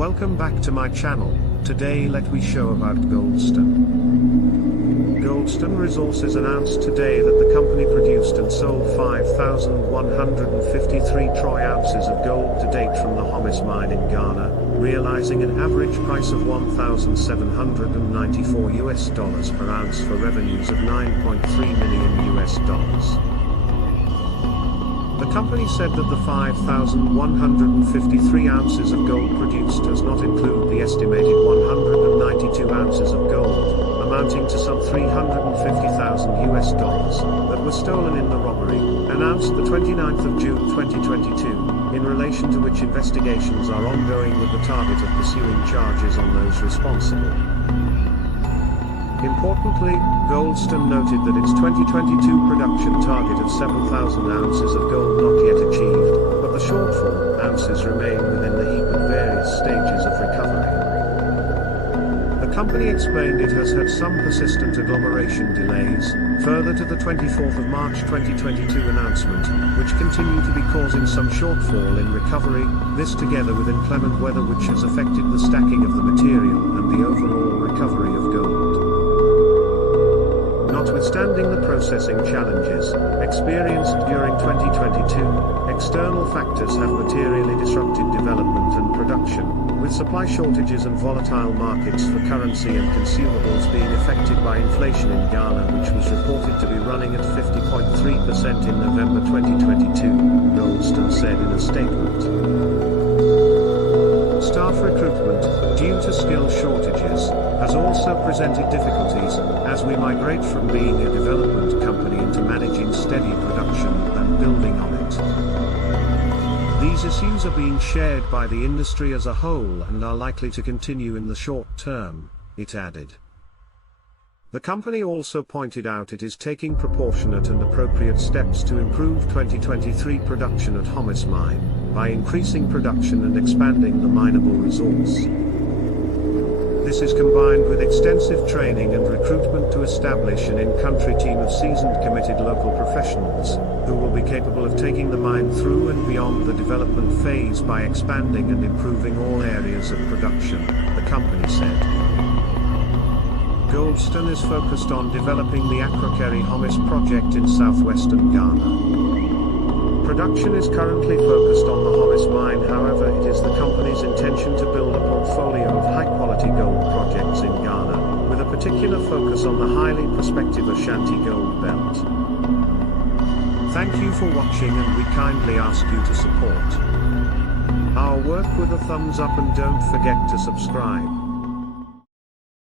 Welcome back to my channel. Today let me show about Goldstone. Goldstone Resources announced today that the company produced and sold 5,153 troy ounces of gold to date from the Homis mine in Ghana, realizing an average price of $1,794 per ounce for revenues of $9.3 million. The company said that the 5,153 ounces of gold produced does not include the estimated 192 ounces of gold, amounting to some $350,000 that were stolen in the robbery, announced the 29th of June 2022, in relation to which investigations are ongoing with the target of pursuing charges on those responsible. Importantly, Goldstone noted that its 2022 production target of 7,000 ounces of gold not yet achieved, but the shortfall ounces remain within the heap at various stages of recovery. The company explained it has had some persistent agglomeration delays, further to the 24th of March 2022 announcement, which continue to be causing some shortfall in recovery, this together with inclement weather which has affected the stacking of the material and the overall recovery of gold. Notwithstanding the processing challenges experienced during 2022, external factors have materially disrupted development and production, with supply shortages and volatile markets for currency and consumables being affected by inflation in Ghana, which was reported to be running at 50.3% in November 2022, Goldstone said in a statement. Staff recruitment, due to skill shortages, has also presented difficulties, as we migrate from being a development company into managing steady production and building on it. These issues are being shared by the industry as a whole and are likely to continue in the short term, it added. The company also pointed out it is taking proportionate and appropriate steps to improve 2023 production at Homis Mine, by increasing production and expanding the mineable resource. This is combined with extensive training and recruitment to establish an in-country team of seasoned committed local professionals, who will be capable of taking the mine through and beyond the development phase by expanding and improving all areas of production, the company said. Goldstone is focused on developing the Akrokeri Homis project in southwestern Ghana. Production is currently focused on the Homis mine, however it is the company's intention to build a portfolio of high-quality gold projects in Ghana, with a particular focus on the highly prospective Ashanti Gold Belt. Thank you for watching and we kindly ask you to support our work with a thumbs up and don't forget to subscribe.